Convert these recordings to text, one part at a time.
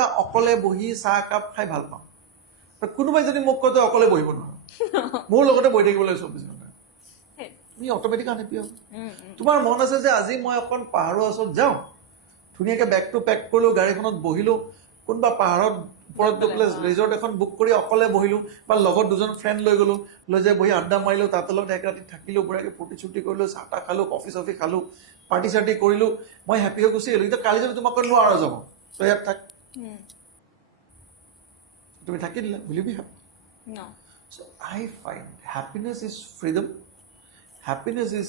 ঘণ্টা অকলে বহি চাহ একাপ খাই ভাল পাওঁ কোনোবাই যদি মোক কয় তই অকলে বহিব নোৱাৰো মোৰ লগতে বহি থাকিবলৈ 24 ঘণ্টা তুমি অট'মেটিক আনহেপি হ'ব তোমাৰ মন আছে যে আজি মই অকণ পাহাৰৰ ওচৰত যাওঁ ধুনীয়াকৈ বেগটো পেক কৰিলোঁ গাড়ীখনত বহিলোঁ কোনোবা পাহাৰত ওপৰত গৈ পেলাই ৰিজৰ্ট এখন বুক কৰি অকলে বহিলোঁ বা লগত দুজন ফ্ৰেণ্ড লৈ গ'লোঁ লৈ যাই বহি আড্ডা মাৰিলোঁ তাতে লগত এক ৰাতি থাকিলোঁ বঢ়িয়াকৈ ফূৰ্তি চূৰ্তি কৰিলোঁ চাহ তাহ খালোঁ কফি চফি খালোঁ পাৰ্টি চাৰ্টি কৰিলোঁ মই হেপী হৈ গুচি আহিলোঁ এতিয়া কালি যদি তোমাক নোৱাৰা যাব তই ইয়াত থাক তুমি থাকি দিলা will you be happy? No. So I find happiness is freedom. Happiness is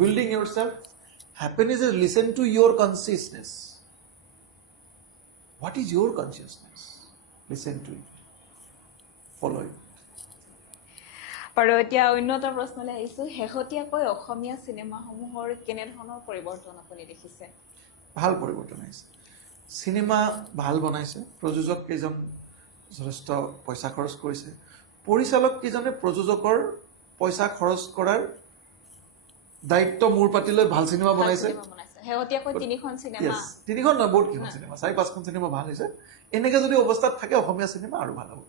building yourself. Happiness is listen to your consciousness. What is your consciousness? Listen to it. Follow it. আৰু এতিয়া অন্য এটা প্ৰশ্নলৈ আহিছোঁ শেহতীয়াকৈ অসমীয়া চিনেমাসমূহৰ কেনেধৰণৰ পৰিৱৰ্তন আপুনি দেখিছে ভাল পৰিৱৰ্তন আহিছে চিনেমা ভাল বনাইছে প্ৰযোজক কেইজন যথেষ্ট পইচা খৰচ কৰিছে পৰিচালক কেইজনে প্ৰযোজকৰ পইচা খৰচ কৰাৰ দায়িত্ব মূৰ পাতি লৈ ভাল চিনেমা বনাইছে শেহতীয়াকৈ তিনিখন নহয় বহুত কেইখন চিনেমা 4-5খন চিনেমা ভাল হৈছে এনেকে যদি অৱস্থাত থাকে অসমীয়া চিনেমা আৰু ভাল হ'ব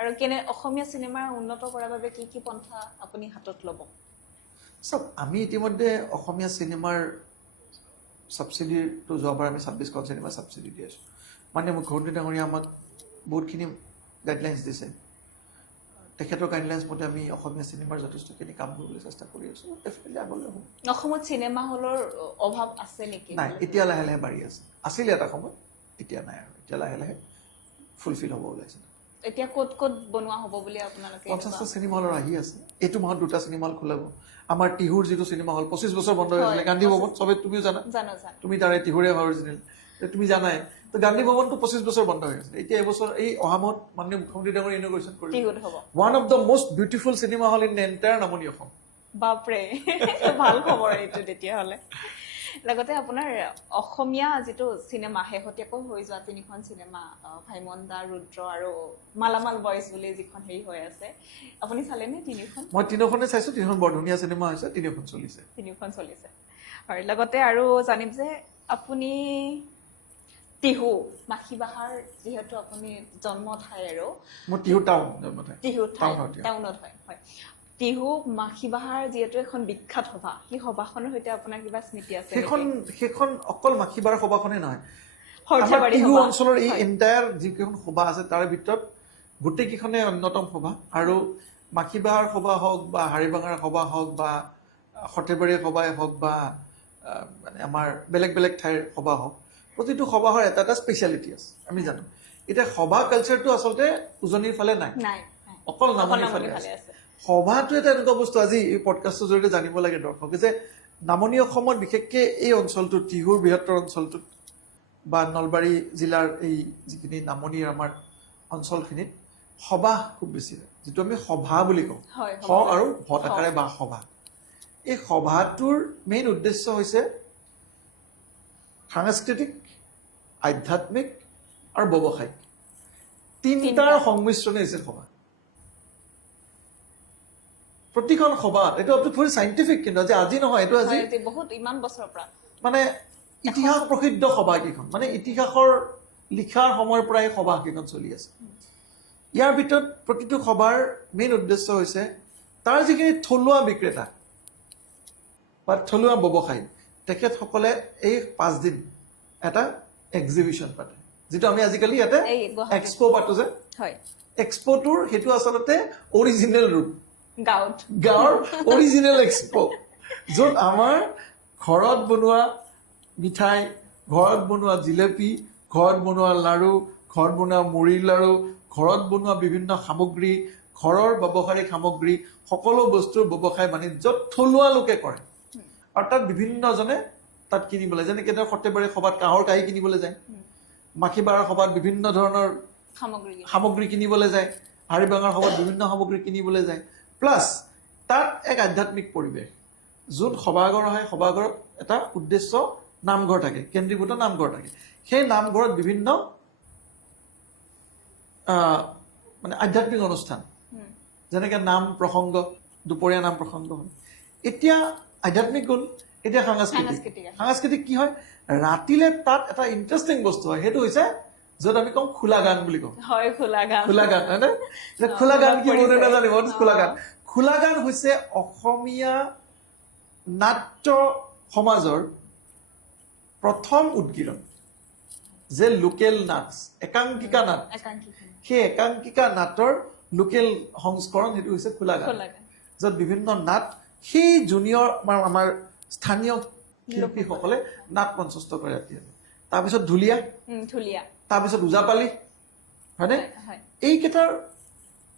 আৰু অসমীয়া চিনেমাৰ উন্নত কৰাৰ বাবে কি কি পন্থা আপুনি হাতত ল'ব চব আমি ইতিমধ্যে অসমীয়া চিনেমাৰ ছাবচিডিটো যোৱাবাৰ আমি 26খন চিনেমা ছাবচিডি দি আছোঁ মানে মুখ্যমন্ত্ৰী ডাঙৰীয়া আমাক বহুতখিনি গাইডলাইন্স দিছে তেখেতৰ গাইডলাইন্স মতে আমি অসমীয়া চিনেমাৰ যথেষ্টখিনি কাম কৰিবলৈ চেষ্টা কৰি আছোঁ ডেফিনেটলি আগলৈ হ'ব অসমত চিনেমা হলৰ অভাৱ আছে নেকি নাই এতিয়া লাহে লাহে বাঢ়ি আছে আছিলে এটা সময় এতিয়া নাই আৰু এতিয়া লাহে লাহে ফুলফিল হ'ব ওলাইছে এতিয়া ক'ত ক'ত বনোৱা হ'ব বুলি আপোনালোকে 50টা চিনেমা হলৰ আহি আছে এইটো মাহত 2টা চিনেমা হল খোলাব আমাৰ টিহুৰ যিটো চিনেমা হল 25 বছৰ বন্ধ হৈ আছিলে গান্ধী ভৱন চবে তুমিও জানা তুমি তাৰে টিহুৰে অৰিজিনেল তুমি জানাই তো গান্ধী ভৱনটো 25 বছৰ বন্ধ হৈ আছে এতিয়া এবছৰ এই অহা মাহত মাননীয় মুখ্যমন্ত্ৰী ডাঙৰ ইনগ্ৰেশ্যন কৰিব one of the most beautiful cinema hall in the entire নামনি অসম বাপৰে ভাল খবৰ এইটো তেতিয়াহ'লে লগতে আপোনাৰ অসমীয়া যিটো চিনেমা শেহতীয়াকৈ হৈ যোৱা তিনিখন চিনেমা ভাইমন্দা ৰুদ্ৰ আৰু মালামাল বয়জ বুলি যিখন হেৰি হৈ আছে আপুনি চালেনে তিনিখন মই তিনিখনে চাইছোঁ তিনিখন বৰ ধুনীয়া চিনেমা হৈছে তিনিখন চলিছে হয় লগতে আৰু জানিম যে আপুনি টিহু মাখিবাহাৰ যিহেতু আপুনি জন্ম ঠাই আৰু মোৰ টিহু টাউন জন্ম ঠাই টিহু টাউনত হয় টিহু মাখিবাহাৰ যিহেতু এখন বিখ্যাত সভা সেই সভাখনৰ সৈতে আপোনাৰ কিবা স্মৃতি আছে সেইখন অকল মাখিবাৰ সভাখনেই নহয় টিহু অঞ্চলৰ এই এণ্টায়াৰ যিকেইখন সভা আছে তাৰে ভিতৰত গোটেইকেইখনে অন্যতম সভা আৰু মাখিবাহাৰ সভা হওক বা হাৰিবাঙাৰ সভা হওক বা সৰ্থেবাৰীৰ সভাই হওক বা মানে আমাৰ বেলেগ বেলেগ ঠাইৰ সভা হওক প্ৰতিটো সভাৰ এটা এটা স্পেচিয়েলিটি আছে আমি জানো এতিয়া সভা কালচাৰটো আচলতে উজনিৰ ফালে নাই অকল নামনিৰ ফালে আছে সভাটো এটা এনেকুৱা বস্তু আজি এই পডকাষ্টৰ জৰিয়তে জানিব লাগে দৰ্শকে যে নামনি অসমত বিশেষকৈ এই অঞ্চলটোত টিহুৰ বৃহত্তৰ অঞ্চলটোত বা নলবাৰী জিলাৰ এই যিখিনি নামনিৰ আমাৰ অঞ্চলখিনিত সভা খুব বেছি যিটো আমি সভা বুলি কওঁ স আৰু ভত আকাৰে বা সভা এই সভাটোৰ মেইন উদ্দেশ্য হৈছে সাংস্কৃতিক আধ্যাত্মিক আৰু ব্যৱসায়িক তিনিটাৰ সংমিশ্ৰণে হৈছে সভা প্ৰতিখন সভাত এইটো ফুল চাইণ্টিফিক কিন্তু আজি নহয় এইটো আজি বহুত ইমান বছৰৰ পৰা মানে ইতিহাস প্ৰসিদ্ধ সভা কেইখন মানে ইতিহাসৰ লিখাৰ সময়ৰ পৰাই সভা কেইখন চলি আছে ইয়াৰ ভিতৰত প্ৰতিটো সভাৰ মেইন উদ্দেশ্য হৈছে তাৰ যিখিনি থলুৱা বিক্ৰেতা বা থলুৱা ব্যৱসায়ী তেখেতসকলে এই 5 দিন এটা এক্সিবিশ্যন পাতে যিটো আমি আজিকালি ইয়াতে এক্সপো পাতো যে এক্সপোটোৰ সেইটো আচলতে অৰিজিনেল ৰূপ গাঁৱৰ অৰিজিনেল এক্সপো য'ত আমাৰ ঘৰত বনোৱা মিঠাই ঘৰত বনোৱা জিলেপি ঘৰত বনোৱা লাড়ু ঘৰত বনোৱা মুড়িৰ লাড়ু ঘৰত বনোৱা বিভিন্ন সামগ্ৰী ঘৰৰ ব্যৱহাৰিক সামগ্ৰী সকলো বস্তুৰ ব্যৱসায় বাণিজ্যত থলুৱা লোকে কৰে আৰু তাত বিভিন্নজনে তাত কিনিবলৈ যেনেকৈ সৰ্থেবাৰী সভাত কাঁহৰ কাঁহী কিনিবলৈ যায় মাখিবাৰৰ সভাত বিভিন্ন ধৰণৰ সামগ্ৰী কিনিবলৈ যায় হাৰিবাঙাৰ সভাত বিভিন্ন সামগ্ৰী কিনিবলৈ যায় প্লাছ তাত এক আধ্যাত্মিক পৰিৱেশ যোন সভাগৰ হয় সভাগৰত এটা উদ্দেশ্য নামঘৰ থাকে কেন্দ্ৰীভূত নামঘৰ থাকে সেই নামঘৰত বিভিন্ন মানে আধ্যাত্মিক অনুষ্ঠান যেনেকৈ নাম প্ৰসংগ দুপৰীয়া নাম প্ৰসংগ হয় এতিয়া আধ্যাত্মিক গ'ল এতিয়া সাংস্কৃতিক কি হয় ৰাতিলে তাত এটা ইণ্টাৰেষ্টিং বস্তু হয় সেইটো হৈছে য'ত আমি কওঁ খোলা গান বুলি কওঁ হয় খোলা গান হয়নে খোলা গান কি বহুতে নাজানিব খোলা গান খোলা গান হৈছে অসমীয়া নাট্য সমাজৰ প্ৰথম উদ্গীৰণ যে লোকেল নাট একাংকিকা নাট সেই একাংকিকা নাটৰ লোকেল সংস্কৰণ সেইটো হৈছে খোলা গান য'ত বিভিন্ন নাট সেই জুনিয়ৰ আমাৰ স্থানীয় শিল্পীসকলে নাট মঞ্চস্থ কৰে তাৰপিছত ঢুলীয়া তাৰপিছত ওজাপালি হয়নে এইকেইটাৰ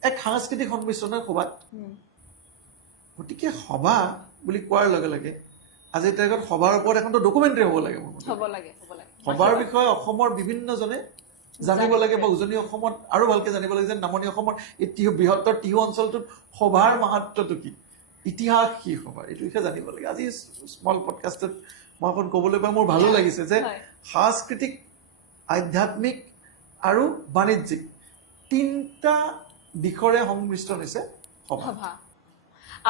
এক সাংস্কৃতিক সংমিশ্ৰণৰ সভাত গতিকে সভা বুলি কোৱাৰ লগে লগে আজিৰ তাৰিখত সভাৰ ওপৰত এখনতো ডকুমেণ্টাৰী হ'ব লাগে সভাৰ বিষয়ে অসমৰ বিভিন্নজনে জানিব লাগে বা উজনি অসমত আৰু ভালকে জানিব লাগে যে নামনি অসমৰ এই বৃহত্তৰ টিহু অঞ্চলটোত সভাৰ মাহাত্ম্যটো কি ইতিহাস কি সভাৰ এইটো বিষয়ে জানিব লাগে আজি স্মল পডকাষ্টত মই এখন ক'বলৈ পাই মোৰ ভালো লাগিছে যে সাংস্কৃতিক আধ্যাত্মিক আৰু বাণিজ্যিক তিনিটা দিশৰে সংমিশ্ৰণ হৈছে সভা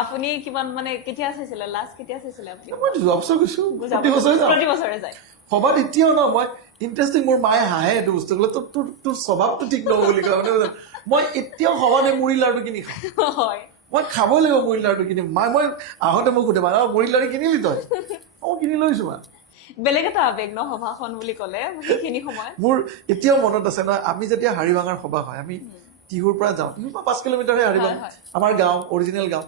আপুনি কিমান মানে কেতিয়া চাইছিলে লাষ্ট কেতিয়া চাইছিলে আপুনি মই যোৱা বছৰ গৈছো প্ৰতি বছৰে যায় সভাত এতিয়াও ন মই ইণ্টাৰেষ্টিং মোৰ মায়ে হাঁহে এইটো বস্তু ক'লে তোৰ স্বভাৱটো ঠিক নহ'ব বুলি কয় মই এতিয়াও সভাতে মুড়ি লাড়ু কিনি খাওঁ হয় মই খাবই লাগিব মুড়ি লাড়ু কিনি মই আহোঁতে মোক সুধে মুড়ি লাড়ু কিনিলি তই মই কিনি লৈছো বেলেগ এটা আৱেগ ন সভাখন বুলি ক'লে সেইখিনি সময়ত মোৰ এতিয়াও মনত আছে নহয় আমি যেতিয়া হাৰিভাঙাৰ সভা হয় আমি টিহুৰ পৰা যাওঁ টিহুৰ পৰা 5 কিলোমিটাৰহে হাৰিভাঙা আমাৰ গাঁও অৰিজিনেল গাঁও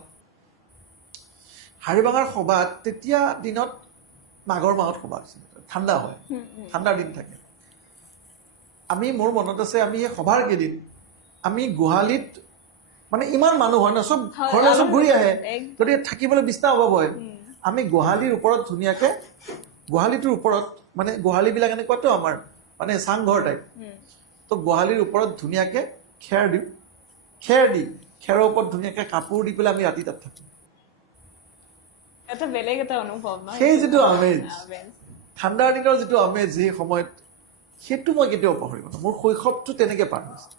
হাৰিভাঙাৰ সভাত তেতিয়া দিনত মাঘৰ মাহত সভা হৈছিল ঠাণ্ডা হয় ঠাণ্ডাৰ দিন থাকে আমি মোৰ মনত আছে আমি এই সভাৰ কেইদিন আমি গোহালিত মানে ইমান মানুহ হয় না চব ঘৰলৈ চব ঘূৰি আহে গতিকে থাকিবলৈ বিছনা অভাৱ হয় আমি গোহালিৰ ওপৰত ধুনীয়াকে গোহালিটোৰ ওপৰত মানে গোহালিবিলাক এনেকুৱাতো আমাৰ মানে চাংঘৰ টাইপ তো গোহালিৰ ওপৰত ধুনীয়াকে খেৰ দিওঁ খেৰৰ ওপৰত ধুনীয়াকে কাপোৰ দি পেলাই আমি ৰাতি তাত থাকোঁ এটা বেলেগ এটা অনুভৱ ন সেই যিটো আমেজ ঠাণ্ডাৰ দিনৰ যিটো আমেজ সেই সময়ত সেইটো মই কেতিয়াও পাহৰিব নোৱাৰোঁ মোৰ শৈশৱটো তেনেকে পাৰ হৈছে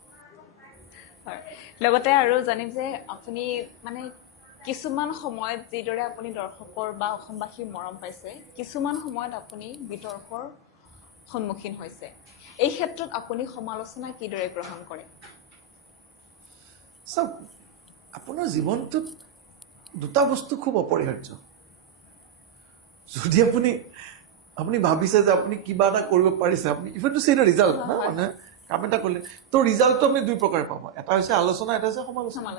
লগতে আৰু জানিম যে আপুনি মানে কিছুমান সময়ত যিদৰে আপুনি দৰ্শকৰ বা অসমবাসীৰ মৰম পাইছে কিছুমান সময়ত আপুনি বিতৰ্কৰ সন্মুখীন হৈছে এই ক্ষেত্ৰত আপুনি সমালোচনা কিদৰে গ্ৰহণ কৰে চাওক আপোনাৰ জীৱনটোত দুটা বস্তু খুব অপৰিহাৰ্য যদি আপুনি ভাবিছে যে আপুনি কিবা এটা কৰিব পাৰিছে আপুনি ইভেন টু চে দ্য ৰিজাল্ট না মানে কাম এটা কৰিলে তো ৰিজাল্টটো আমি দুই প্ৰকাৰে পাব এটা হৈছে আলোচনা এটা হৈছে সমালোচনা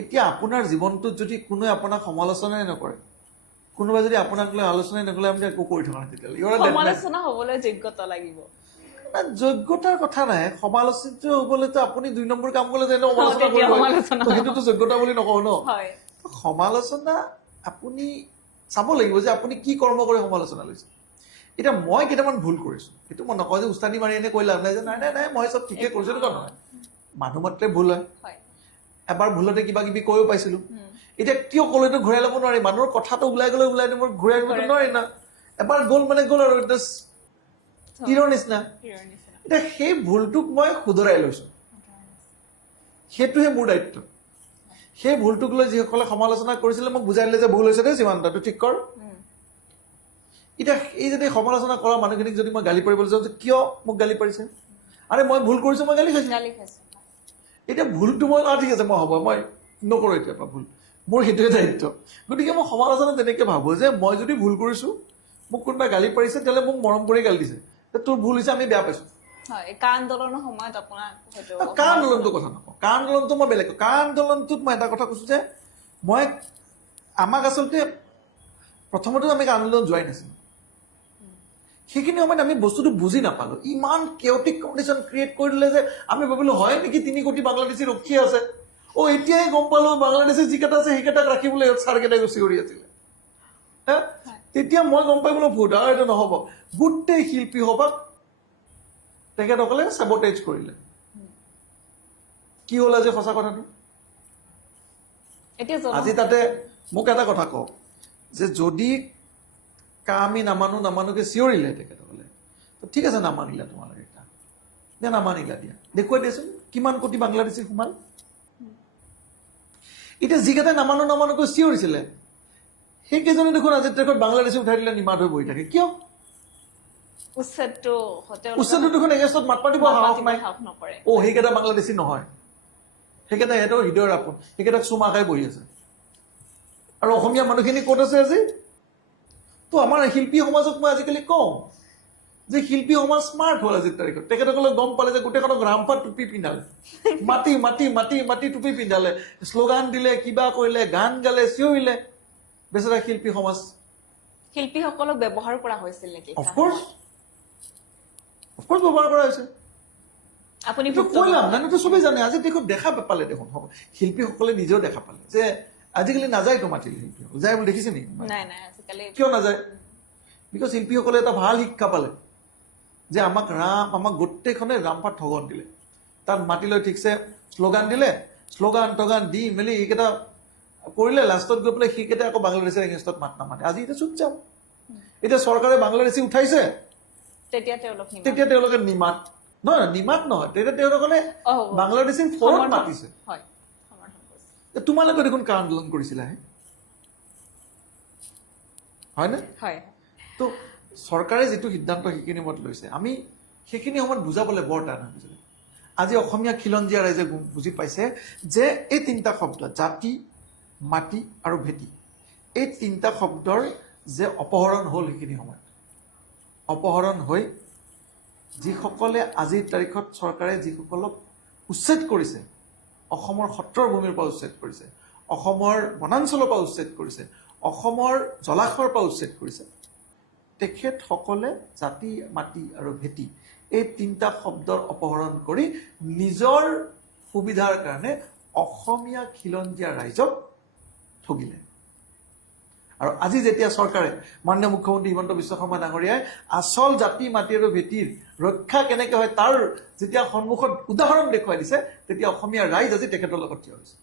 এতিয়া আপোনাৰ জীৱনটোত যদি কোনোৱে আপোনাক সমালোচনাই নকৰে কোনোবাই যদি আপোনাক লৈ আলোচনাই নকৰে আপুনি একো কৰি থকা নাই তেতিয়াহ'লে সমালোচনা হ'বলৈ যোগ্যতা লাগিব যোগ্যতাৰ কথা নাই সমালোচিত হ'বলৈতো আপুনি 2 নম্বৰ কাম কৰিলে যেনে সমালোচনা কৰিব সেইটোতো যোগ্যতা বুলি নকওঁ ন সমালোচনা আপুনি চাব লাগিব যে আপুনি কি কৰ্ম কৰি সমালোচনা লৈছে এতিয়া মই কেইটামান ভুল কৰিছো সেইটো মই নকওঁ যে উস্তাদি মাৰি এনে কৈ লাভ নাই যে নাই মই চব ঠিকে কৰিছো এনেকুৱা নহয় মানুহ মাত্ৰে ভুল হয় এবাৰ ভুলতে কিবা কিবি কৈও পাইছিলো এতিয়া কিয় ক'লেতো ঘূৰাই ল'ব নোৱাৰি মানুহৰ কথাটো ওলাই গ'লে ওলাই দিব ঘূৰাই আনিব নোৱাৰি না এবাৰ গ'ল মানে গ'ল আৰু তীৰৰ নিচিনা এতিয়া সেই ভুলটোক মই শুধৰাই লৈছো সেইটোহে মোৰ দায়িত্ব সেই ভুলটোক লৈ যিসকলে সমালোচনা কৰিছিলে মোক বুজাই দিলে যে ভুল হৈছে দেই সীমান্তটো ঠিক কৰ এতিয়া এই যদি সমালোচনা কৰা মানুহখিনিক যদি মই গালি পাৰিবলৈ যাওঁ কিয় মোক গালি পাৰিছে আৰে মই ভুল কৰিছো মই গালি খাইছো এতিয়া ভুলটো মই ঠিক আছে মই হ'ব মই নকৰোঁ এতিয়া পৰা ভুল মোৰ সেইটোৱে দায়িত্ব গতিকে মই সমালোচনা তেনেকৈ ভাবোঁ যে মই যদি ভুল কৰিছোঁ মোক কোনোবাই গালি পাৰিছে তেতিয়াহ'লে মোক মৰম কৰি গালি দিছে তোৰ ভুল হৈছে আমি বেয়া পাইছোঁ কা আন্দোলনৰ সময়ত আপোনাৰ কা আন্দোলনটোৰ কথা নকওঁ কা আন্দোলনটো মই বেলেগ কা আন্দোলনটোত মই এটা কথা কৈছোঁ যে মই আমাক আচলতে প্ৰথমতে আমি কা আন্দোলন যোৱাই নাছিলোঁ সেইখিনি সময়ত আমি বস্তুটো বুজি নাপালোঁ ইমান কেঅটিক কণ্ডিশ্যন ক্ৰিয়েট কৰি দিলে যে আমি ভাবিলোঁ হয় নেকি 3 কোটি বাংলাদেশী ৰখি আছে এতিয়াই গম পালোঁ বাংলাদেশী যিকেইটা আছে সেইকেইটাক ৰাখিবলৈ ছাৰকেইটাই চিঞৰি আছিলে তেতিয়া মই গম পাই বোলো ভূত আৰু এইটো নহ'ব গোটেই শিল্পী সভাক তেখেতসকলে চেবটেজ কৰিলে কি হ'ল আজি সঁচা কথাটো আজি তাতে মোক এটা কথা কওঁ যে যদি আমি নামানোকে চিঞৰিলে তেখেতসকলে ঠিক আছে নামানিলা তোমালোকে এতিয়া নামানিলা দিয়া দেখুৱাই দিয়াচোন কিমান কোটি বাংলাদেশী সোমাল এতিয়া যিকেইটাই নামানোকৈ চিঞৰিছিলে সেইকেইজনে দেখোন আজি তেখেত বাংলাদেশী উঠাই দিলে নিমাত হৈ বহি থাকে কিয় উচ্ছেদটো উচ্ছেদটো দেখোন এগেইনষ্টত মাত মাতিব সাহস নাই সাহস নকৰে সেইকেইটা বাংলাদেশী নহয় সেইকেইটা সিহঁতৰ হৃদয়ৰ আপোন সেইকেইটাক চুমা খাই বহি আছে আৰু অসমীয়া মানুহখিনি ক'ত আছে আজি তো আমাৰ শিল্পী সমাজক মই আজিকালি কওঁ যে শিল্পী সমাজ স্মাৰ্ট হ'ল আজিৰ তাৰিখত তেখেতসকলে গম পালে যে গোটেইখনক ৰামফা টুপি পিন্ধালে মাতি মাতি মাতি মাতি টুপি পিন্ধালে শ্লোগান দিলে কিবা কৰিলে গান গালে চিঞৰিলে বেচেৰা শিল্পী সমাজ শিল্পীসকলক ব্যৱহাৰ কৰা হৈছিল নেকি অফক'ৰ্চ ব্যৱহাৰ কৰা হৈছে আপুনি এইটো কৈ লাভ নাই এইটো চবেই জানে আজি দেখোন দেখা পালে দেখোন শিল্পীসকলে নিজেও দেখা পালে যে আজিকালি নাযায়তো মাতিলে শিল্পীসকল যায় বুলি দেখিছে নেকি নাই নাই আজিকালি কিয় নাযায় বিকজ শিল্পীসকলে এটা ভাল শিক্ষা পালে যে আমাক গোটেইখনে ৰামফা ঠগন দিলে তাত মাতি লৈ ঠিকছে শ্লোগান দিলে শ্লোগান টগান দি মেলি এইকেইটা কৰিলে লাষ্টত গৈ পেলাই সেইকেইটা আকৌ বাংলাদেশৰ এগেইনষ্টত মাত নামাতে আজি এতিয়া চুপচাপ এতিয়া চৰকাৰে বাংলাদেশী উঠাইছে তেতিয়া তেওঁলোকে নিমাত নহয় নিমাত নহয় তেতিয়া তেওঁলোকে বাংলাদেশী ফৰত মাতিছে তোমালোকে দেখোন কা আন্দোলন কৰিছিলা হয়নে তো চৰকাৰে যিটো সিদ্ধান্ত সেইখিনি মত লৈছে আমি সেইখিনি সময়ত বুজাবলৈ বৰ টান হৈছিলে আজি অসমীয়া খিলঞ্জীয়া ৰাইজে বুজি পাইছে যে এই তিনিটা শব্দ জাতি মাটি আৰু ভেটি এই তিনিটা শব্দৰ যে অপহৰণ হ'ল সেইখিনি সময়ত অপহৰণ হৈ যিসকলে আজিৰ তাৰিখত চৰকাৰে যিসকলক উচ্ছেদ কৰিছে অসমৰ সত্ৰৰ ভূমিৰ পৰা উচ্ছেদ কৰিছে অসমৰ বনাঞ্চলৰ পৰা উচ্ছেদ কৰিছে অসমৰ জলাশয়ৰ পৰা উচ্ছেদ কৰিছে তেখেতসকলে জাতি মাটি আৰু ভেটি এই তিনিটা শব্দৰ অপহৰণ কৰি নিজৰ সুবিধাৰ কাৰণে অসমীয়া খিলঞ্জীয়া ৰাইজক ঠগিলে আৰু আজি যেতিয়া চৰকাৰে মাননীয় মুখ্যমন্ত্ৰী হিমন্ত বিশ্ব শৰ্মা ডাঙৰীয়াই আচল জাতি মাটি আৰু ভেটিৰ ৰক্ষা কেনেকৈ হয় তাৰ যেতিয়া সন্মুখত উদাহৰণ দেখুৱাই দিছে তেতিয়া অসমীয়া ৰাইজ আজি তেখেতৰ লগত থিয় হৈছে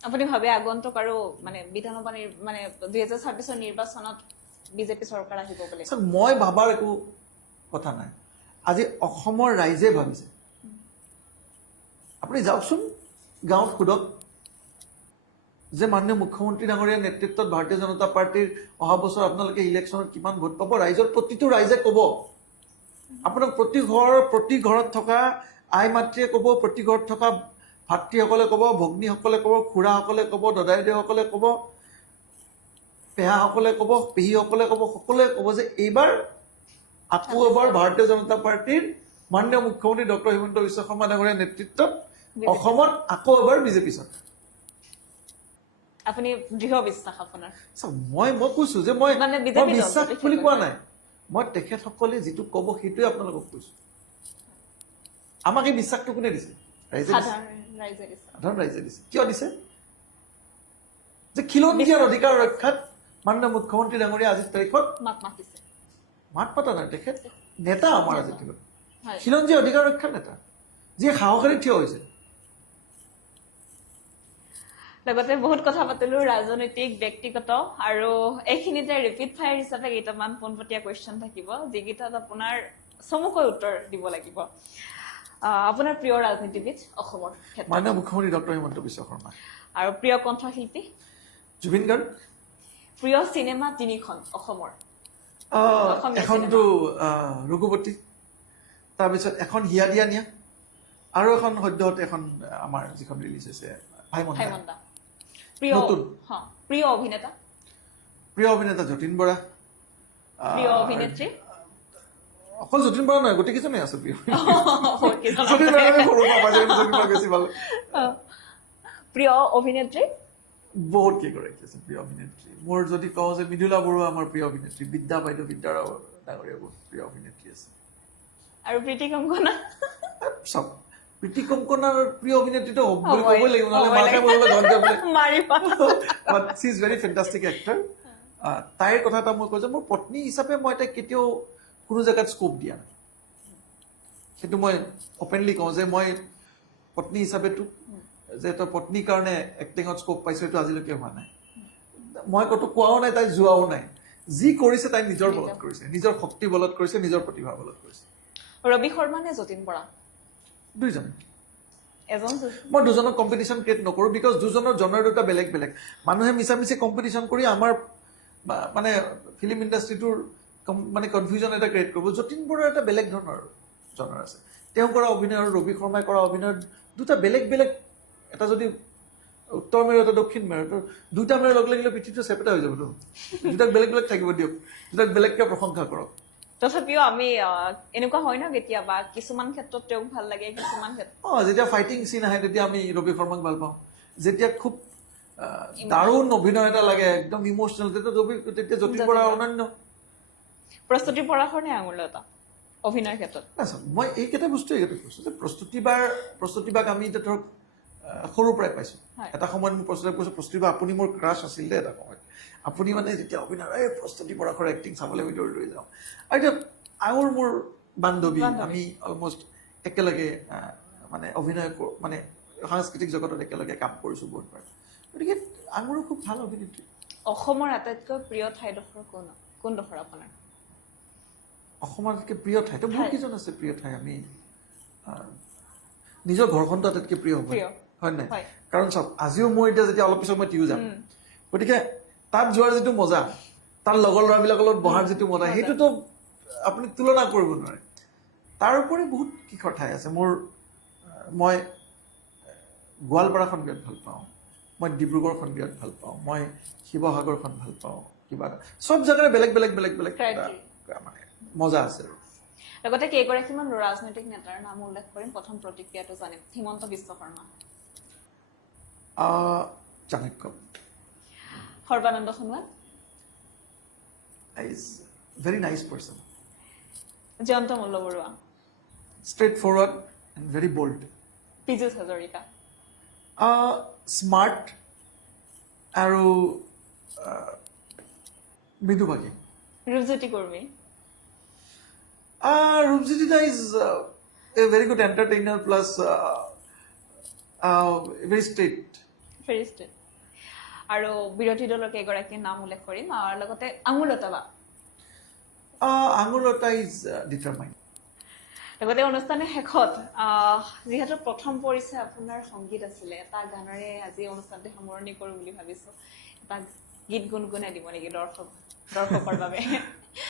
আপুনি ভাবে আগন্তুক আৰু মানে বিধানসভা মানে 2026 নিৰ্বাচনত বিজেপি চৰকাৰ আহিব বুলি মই ভাবাৰ একো কথা নাই আজি অসমৰ ৰাইজে ভাবিছে আপুনি যাওকচোন গাঁৱত সোধক যে মাননীয় মুখ্যমন্ত্ৰী ডাঙৰীয়াৰ নেতৃত্বত ভাৰতীয় জনতা পাৰ্টিৰ অহা বছৰ আপোনালোকে ইলেকশ্যনত কিমান ভোট পাব ৰাইজৰ প্ৰতিটো ৰাইজে ক'ব আপোনাক প্ৰতি ঘৰত থকা আই মাতৃয়ে ক'ব প্ৰতি ঘৰত থকা ভাতৃসকলে ক'ব ভগ্নীসকলে ক'ব খুৰাসকলে ক'ব দদাইদেউসকলে ক'ব পেহাসকলে ক'ব পেহীসকলে ক'ব সকলোৱে ক'ব যে এইবাৰ আকৌ এবাৰ ভাৰতীয় জনতা পাৰ্টিৰ মাননীয় মুখ্যমন্ত্ৰী ডক্টৰ হিমন্ত বিশ্ব শৰ্মা ডাঙৰীয়াৰ নেতৃত্বত অসমত আকৌ এবাৰ বিজেপি চৰকাৰ আপুনি দৃঢ় বিশ্বাস আপোনাৰ মই কৈছো যে মই বিশ্বাস বুলি কোৱা নাই মই তেখেতসকলে যিটো ক'ব সেইটোৱে আপোনালোকক কৈছো আমাক এই বিশ্বাসটো কোনে দিছে সাধাৰণ ৰাইজে দিছে কিয় দিছে যে খিলঞ্জীয়াৰ অধিকাৰ ৰক্ষাত মাননীয় মুখ্যমন্ত্ৰী ডাঙৰীয়া আজিৰ তাৰিখত মাত পাতা নাই তেখেত নেতা আমাৰ আজিৰ তাৰিখত খিলঞ্জীয়া অধিকাৰ ৰক্ষাৰ নেতা যিয়ে সাহসেৰে থিয় হৈছে লগতে বহুত কথা পাতিলো ৰাজনৈতিক ব্যক্তিগত আৰু এইখিনিতে ৰিপিট ফায়াৰ হিচাপে কেইটামান পোনপটীয়া কুৱেশ্যন থাকিব যিকেইটাত আপোনাৰ চমুকৈ উত্তৰ দিব লাগিব আপোনাৰ প্ৰিয় ৰাজনীতিবিদ অসমৰ মাননীয় মুখ্যমন্ত্ৰী ডক্টৰ হিমন্ত বিশ্ব শৰ্মা আৰু প্ৰিয় কণ্ঠশিল্পী জুবিন গাৰ্গ প্ৰিয় চিনেমা তিনিখন অসমৰ এখনটো ৰঘুপতি তাৰপিছত এখন হিয়া দিয়া নিয়া আৰু এখন সদ্যহতে এখন আমাৰ যিখন ৰিলিজ হৈছে ভাইমন্দা প্ৰিয় অভিনেতা যতীন বৰা প্ৰিয় অভিনেত্ৰী অকল যতীন বৰা নহয় গোটেইকেইজনে আছে প্ৰিয় যতীন বৰা আমি সৰুৰ পৰা যতীন বৰা বেছি ভাল প্ৰিয় অভিনেত্ৰী বহুত কেইগৰাকী আছে প্ৰিয় অভিনেত্ৰী মোৰ যদি কওঁ যে মৃদুলা বৰুৱা আমাৰ প্ৰিয় অভিনেত্ৰী বিদ্যা বাইদেউ বিদ্যাৰাও ডাঙৰীয়া বহুত প্ৰিয় অভিনেত্ৰী আছে আৰু প্ৰীতি কংকনা চব প্ৰীতি কংকনাৰ প্ৰিয় অভিনেত্ৰীটো ক'বই লাগিব নহ'লে মাকে বললৈ ঘৰত but she is very fantastic actor তাইৰ কথা এটা মই কৈছোঁ মোৰ পত্নী হিচাপে মই তাইক কেতিয়াও কোনো জেগাত স্কোপ দিয়া নাই সেইটো মই অপেনলি কওঁ যে মই পত্নী হিচাপেতো যে তই পত্নীৰ কাৰণে এক্টিঙত স্কোপ পাইছোঁ সেইটো আজিলৈকে হোৱা নাই মই ক'তো কোৱাও নাই তাই যোৱাও নাই যি কৰিছে তাই নিজৰ বলত কৰিছে নিজৰ শক্তি বলত কৰিছে নিজৰ প্ৰতিভা বলত কৰিছে ৰবি শৰ্মা নে যতীন বৰা দুইজন মই দুজনক কম্পিটিশ্যন ক্ৰিয়েট নকৰোঁ বিকজ দুজনৰ জনৰ দুটা বেলেগ বেলেগ মানুহে মিছামিছি কম্পিটিশ্যন কৰি আমাৰ মানে ফিল্ম ইণ্ডাষ্ট্ৰিটোৰ মানে কনফিউজন এটা ক্ৰিয়েট কৰিব। যতীন বৰাৰ এটা বেলেগ ধৰণৰ জনৰ আছে, তেওঁ কৰা অভিনয় আৰু ৰবি শৰ্মাই কৰা অভিনয় দুটা বেলেগ বেলেগ, এটা যদি উত্তৰ মেৰু এটা দক্ষিণ মেৰু, তো দুটা মেৰু লগ লাগিলে পৃথিৱীটো চেপেটা হৈ যাবতো। দুটাক বেলেগ বেলেগ থাকিব দিয়ক, দুটাক বেলেগকে প্ৰশংসা কৰক। তথাপিও আমি এনেকুৱা হয় ন কেতিয়াবা কিছুমান ক্ষেত্ৰত তেওঁক ভাল লাগে, কিছুমান ক্ষেত্ৰত যেতিয়া ফাইটিং চিন আহে তেতিয়া আমি ৰবি শৰ্মাক ভাল পাওঁ। যেতিয়া খুব দাৰুণ অভিনয় এটা লাগে, একদম ইমোচনেল, তেতিয়া যতীন বৰা অনন্য। প্ৰস্তুতিৰ পৰাশৰ নে আঙুৰলতা অভিনয়ৰ ক্ষেত্ৰত? মই এইকেইটা বস্তুৱে কৈছো যে প্ৰস্তুতিবাক আমি এতিয়া ধৰক সৰুৰ পৰাই পাইছো। এটা সময়ত মোৰ প্ৰস্তুতিবা আপুনি মোৰ ক্ৰাছ আছিল দে। এটা সময়ত আপুনি মানে যেতিয়া অভিনয় প্ৰস্তুতি পৰাশৰ এক্টিং চাবলৈ আমি দৌৰি যাওঁ। আৰু এতিয়া আঙুৰ মোৰ বান্ধৱী, আমি অলমষ্ট একেলগে মানে অভিনয় মানে সাংস্কৃতিক জগতত একেলগে কাম কৰিছো বহুতবাৰ। গতিকে আঙুৰো খুব ভাল অভিনেত্ৰী। অসমৰ আটাইতকৈ প্ৰিয় ঠাইডোখৰ কোনডোখৰ আপোনাৰ? অসমৰ আটাইতকৈ প্ৰিয় ঠাই তো বহুত কেইজন আছে প্ৰিয় ঠাই। আমি নিজৰ ঘৰখনটো আটাইতকৈ প্ৰিয় হ'ব, হয় নাই? কাৰণ চাওক, আজিও মই এতিয়া যেতিয়া অলপ পিছত মই টিউ যাম, গতিকে তাত যোৱাৰ যিটো মজা, তাৰ লগৰ ল'ৰাবিলাকৰ লগত বহাৰ যিটো মজা, সেইটোতো আপুনি তুলনা কৰিব নোৱাৰে। তাৰ উপৰি বহুত কিশোৰ ঠাই আছে মোৰ। মই গোৱালপাৰাখন বিৰাট ভাল পাওঁ, মই ডিব্ৰুগড়খন বিৰাট ভাল পাওঁ, মই শিৱসাগৰখন ভাল পাওঁ। কিবা চব জেগাৰে বেলেগ বেলেগ বেলেগ বেলেগ মানে মজা আছে। লগতে কেইগৰাকীমান ৰাজনৈতিক নেতাৰ নাম উল্লেখ কৰিম। প্ৰথম প্ৰতিক্ৰিয়াটো জানিম। Himanta Biswa Sarma, Chanakya, Sarbananda Sonowal, is very nice person, Jayanta Malla Baruah, straightforward and very bold, Pijush Hazarika, smart আৰু মৃদুভাগী, Rupjyoti Kurmi, Rupjyoti da is a very good entertainer plus very straight. আৰু বিৰোধী দলৰ কেইগৰাকীৰ নাম উল্লেখ কৰিম, আৰু লগতে আঙুৰলতা বা। আঙুৰলতা ইজ ডিটাৰমাইণ্ড। লগতে অনুষ্ঠানৰ শেষত যিহেতু প্ৰথম পৰিচয় আপোনাৰ সংগীত আছিলে, এটা গানেৰে আজি অনুষ্ঠানটো সামৰণি কৰোঁ বুলি ভাবিছো। এটা গীত গুণগুণাই দিব নেকি দৰ্শকৰ বাবে?